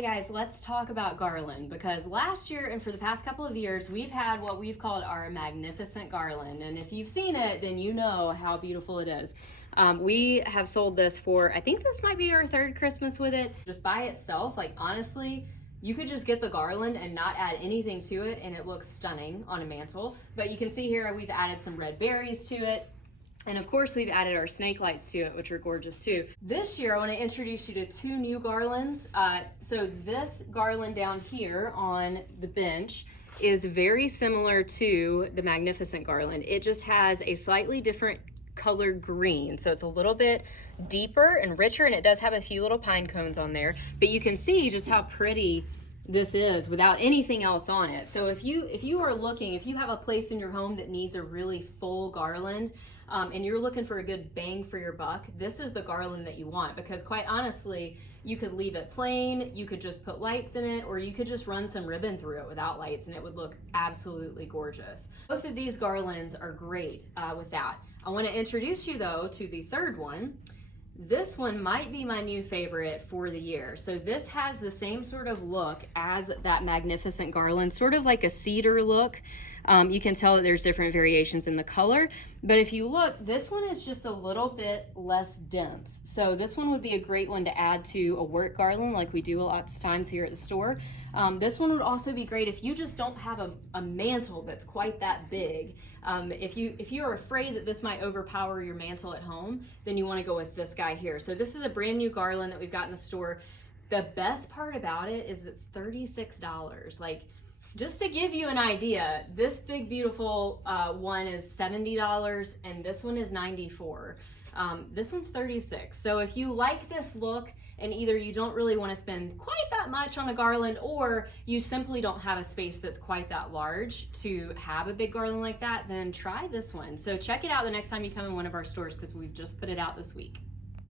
Okay guys, let's talk about garland, because last year and for the past couple of years we've had what we've called our magnificent garland, and if you've seen it then you know how beautiful it is. We have sold this for, I think this might be our third Christmas with it. Just by itself, like honestly, you could just get the garland and not add anything to it and it looks stunning on a mantle. But you can see here we've added some red berries to it. And of course we've added our snake lights to it, which are gorgeous too. This year I want to introduce you to two new garlands. So this garland down here on the bench is very similar to the magnificent garland. It just has a slightly different color green. So it's a little bit deeper and richer, and it does have a few little pine cones on there, but you can see just how pretty this is without anything else on it. So if you are looking, if you have a place in your home that needs a really full garland, and you're looking for a good bang for your buck, this is the garland that you want, because quite honestly, you could leave it plain, you could just put lights in it, or you could just run some ribbon through it without lights and it would look absolutely gorgeous. Both of these garlands are great with that. I want to introduce you though to the third one. This one might be my new favorite for the year. So this has the same sort of look as that magnificent garland, sort of like a cedar look. You can tell that there's different variations in the color, but if you look, this one is just a little bit less dense. So this one would be a great one to add to a work garland like we do lots of times here at the store. This one would also be great if you just don't have a mantle that's quite that big. If you are afraid that this might overpower your mantle at home, then you want to go with this guy here. So this is a brand new garland that we've got in the store. The best part about it is it's $36. Like, just to give you an idea, this big beautiful one is $70 and this one is $94. This one's $36. So if you like this look and either you don't really want to spend quite that much on a garland, or you simply don't have a space that's quite that large to have a big garland like that, then try this one. So check it out the next time you come in one of our stores, because we've just put it out this week.